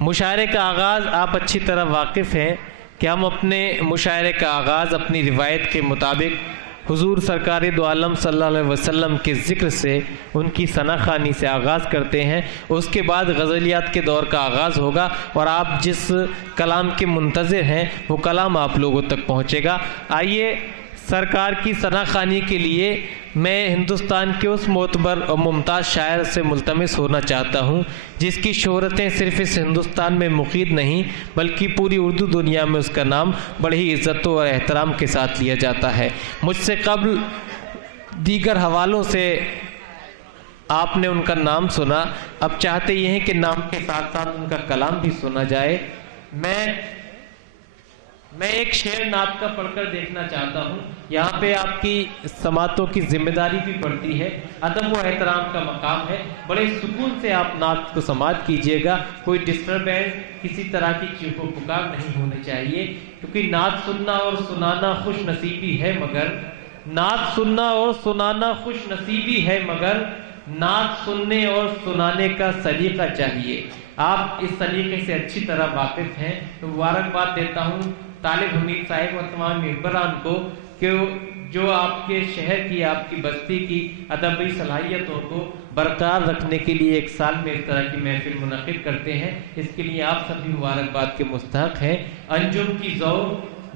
مشاعرے کا آغاز آپ اچھی طرح واقف ہیں کہ ہم اپنے مشاعرے کا آغاز اپنی روایت کے مطابق حضور سرکار دو عالم صلی اللہ علیہ وسلم کے ذکر سے، ان کی ثنا خوانی سے آغاز کرتے ہیں. اس کے بعد غزلیات کے دور کا آغاز ہوگا اور آپ جس کلام کے منتظر ہیں وہ کلام آپ لوگوں تک پہنچے گا. آئیے سرکار کی ثنا خوانی کے لیے میں ہندوستان کے اس معتبر اور ممتاز شاعر سے ملتمس ہونا چاہتا ہوں جس کی شہرتیں صرف اس ہندوستان میں مقید نہیں بلکہ پوری اردو دنیا میں اس کا نام بڑی عزت اور احترام کے ساتھ لیا جاتا ہے. مجھ سے قبل دیگر حوالوں سے آپ نے ان کا نام سنا، اب چاہتے یہ ہیں کہ نام کے ساتھ ساتھ ان کا کلام بھی سنا جائے. میں ایک شعر نعت کا پڑھ کر دیکھنا چاہتا ہوں. یہاں پہ آپ کی سماعتوں کی ذمہ داری بھی پڑتی ہے، ادب و احترام کا مقام ہے. بڑے سکون سے آپ نعت کو سماعت کیجیے گا، کوئی ڈسٹربینس، کسی طرح کی چیخ و پکار نہیں ہونے چاہیے، کیونکہ نعت سننا اور سنانا خوش نصیبی ہے مگر نعت سننا اور سنانا خوش نصیبی ہے مگر نعت سننے اور سنانے کا سلیقہ چاہیے. آپ اس سلیقے سے اچھی طرح واقف ہیں تو مبارکباد دیتا ہوں طالب حمید صاحب اور تمام ممبران کو کہ جو آپ کے شہر کی، آپ کی بستی کی ادبی صلاحیتوں کو برقرار رکھنے کے لیے ایک سال میں اس طرح کی محفل منعقد کرتے ہیں. اس کے لیے آپ سبھی مبارکباد کے مستحق ہیں. انجم کی ضوء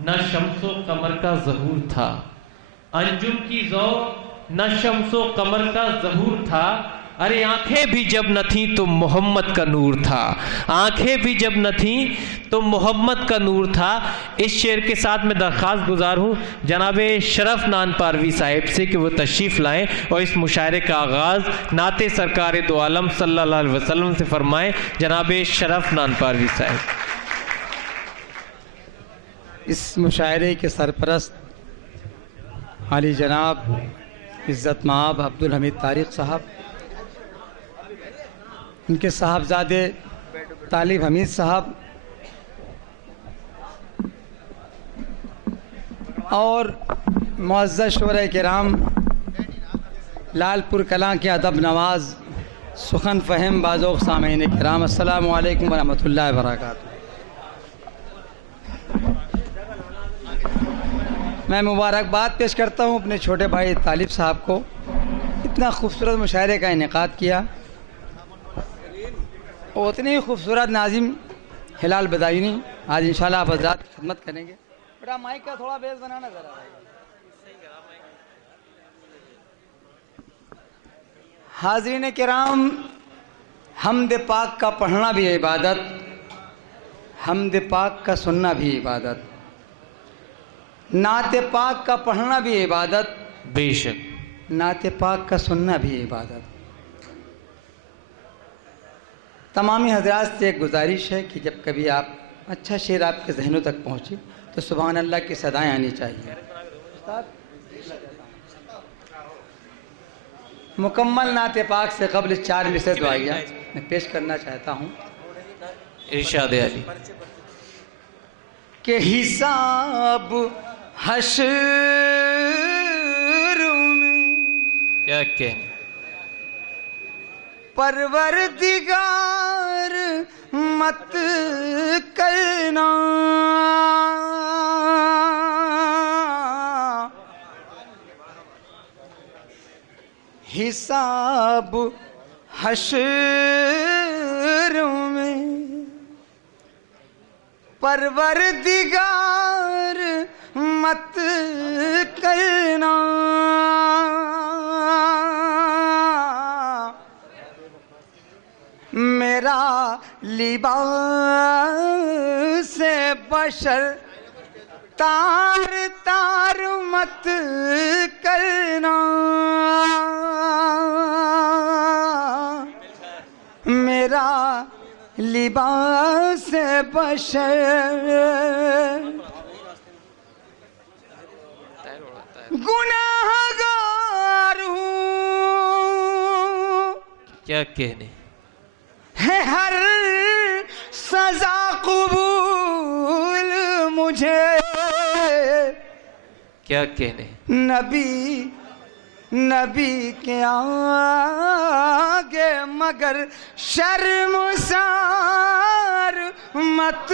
نہ شمس و قمر کا ظہور تھا، انجم کی ضوء نہ شمس و قمر کا ظہور تھا، ارے آنکھیں بھی جب نہ تھیں تو محمد کا نور تھا، آنکھیں بھی جب نہ تھیں تو محمد کا نور تھا. اس شعر کے ساتھ میں درخواست گزار ہوں جناب شرف نان پاروی صاحب سے کہ وہ تشریف لائیں اور اس مشاعرے کا آغاز نعت سرکار دو عالم صلی اللہ علیہ وسلم سے فرمائیں. جناب شرف نان پاروی صاحب. اس مشاعرے کے سرپرست عالی جناب عزت مآب عبدالحمید طارق صاحب، ان کے صاحبزادے طالب حمید صاحب اور معزز شعراء کرام، لال پور کلاں کے ادب نواز سخن فہم بازوق سامعین کرام، السلام علیکم ورحمۃ اللہ وبرکاتہ. میں مبارکباد پیش کرتا ہوں اپنے چھوٹے بھائی طالب صاحب کو، اتنا خوبصورت مشاعرے کا انعقاد کیا اور اتنی خوبصورت ناظم ہلال بداینی آج انشاءاللہ آپ حضرات خدمت کریں گے. بیٹا مائک کا تھوڑا بیس بنانا ذرا. حاضرین کرام، حمد پاک کا پڑھنا بھی عبادت، حمد پاک کا سننا بھی عبادت، نعت پاک کا پڑھنا بھی عبادت، بے شک نعت پاک کا سننا بھی عبادت. تمامی حضرات سے ایک گزارش ہے کہ جب کبھی آپ اچھا شعر آپ کے ذہنوں تک پہنچے تو سبحان اللہ کی صدائیں آنی چاہیے. مکمل نعت پاک سے قبل 4 مصرع دعائیہ میں پیش کرنا چاہتا ہوں. ارشاد علی. کہ حساب حشر میں کیا کہنے پروردگار مت کرنا، حساب حشر میں پروردگار مت کرنا، میرا لباس بشر تار تار مت کرنا، میرا لباس بشر گناہگار ہوں، کیا کہنے ہے ہر سزا قبول مجھے، کیا کہنے نبی کے آگے مگر شرمسار مت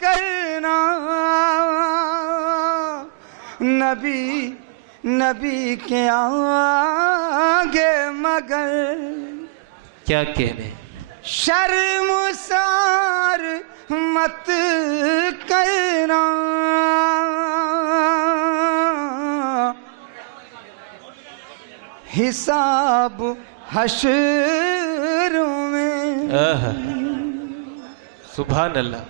کرنا نبی کے آگے مگر کیا کہنے شرمسار مت کرنا حساب حشر میں سبحان اللہ.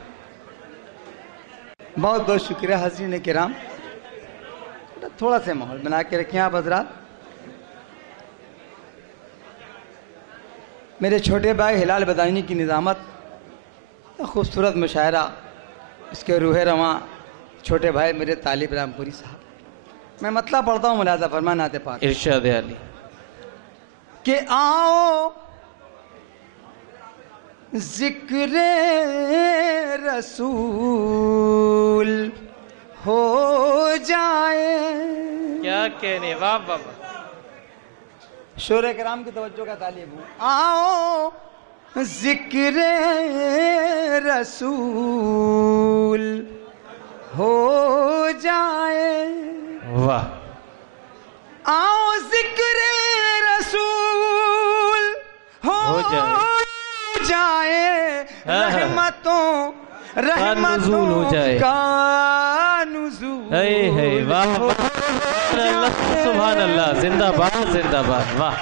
بہت بہت شکریہ حاضرین کرام. تھوڑا سا ماحول بنا کے رکھیں آپ حضرات. میرے چھوٹے بھائی ہلال بدائنی کی نظامت، خوبصورت مشاعرہ، اس کے روح رواں چھوٹے بھائی میرے طالب رام پوری صاحب. میں مطلب پڑھتا ہوں، ملاحظہ فرمائیں نعت پاک. ارشاد علی کہ آؤ ذکر رسول ہو جائے. کیا کہنے، واہ واہ واہ. شور کرام کی توجہ کا طالب ہوں. آؤ ذکر رسول ہو جائے. واہ. آؤ ذکر رسول ہو جائے. رحمتوں نزول ہو جائے. کا نزول واہ سبحان اللہ. زندہ باد زندہ باد. واہ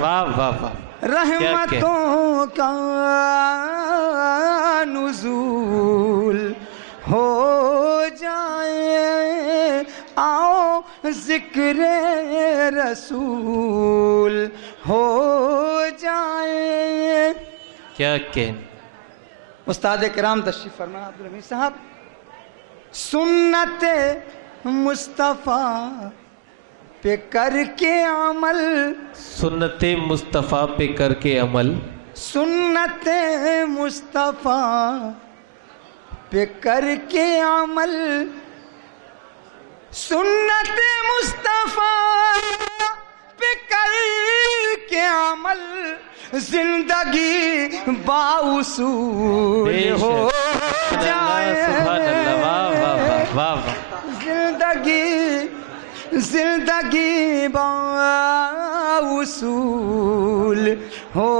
واہ واہ واہ. رحمتوں کا نزول ہو جائے. آؤ ذکر رسول ہو جائے. کیا کہنے. استاد کرام تشریف فرما عبدالحمید صاحب. سنت مصطفیٰ پہ کر کے عمل، سنت مصطفیٰ پہ کر کے عمل، سنت مصطفیٰ پہ کر کے عمل، سنت مصطفیٰ پہ کر کے عمل، زندگی باوصول ہو جائے. سبحان اللہ. واہ واہ واہ واہ. زندگی باوصول ہو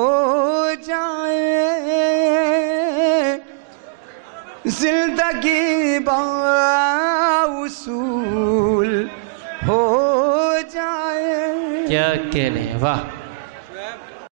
جائے. زندگی باوصول ہو جائے. کیا کہنے. واہ.